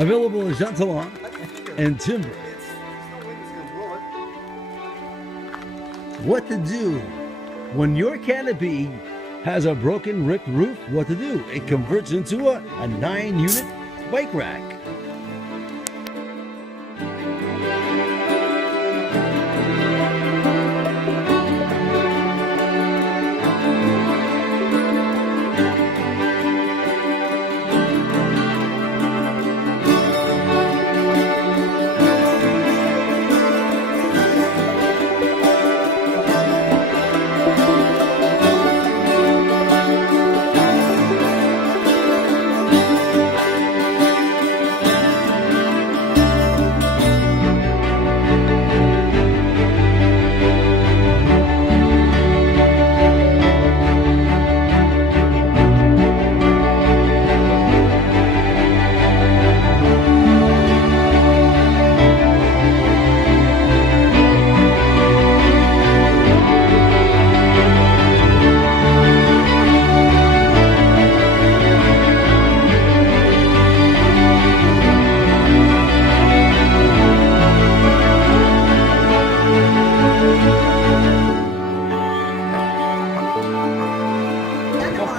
Available at Chantalon and Timber. What to do when your canopy has a broken, ripped roof? What to do? It converts into a 9-unit bike rack.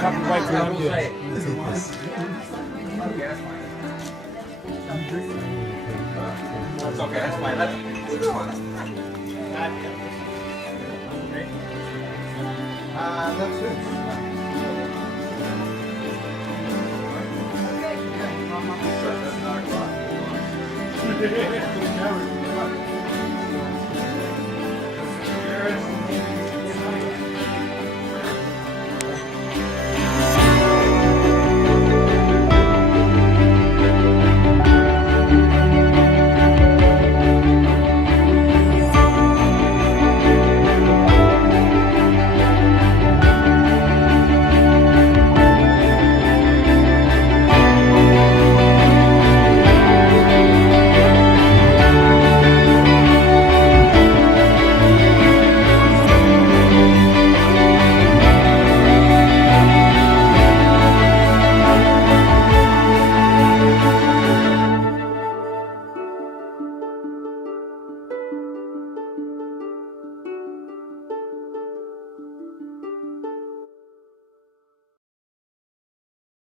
Copyright around here. It's okay, that's fine. That's it.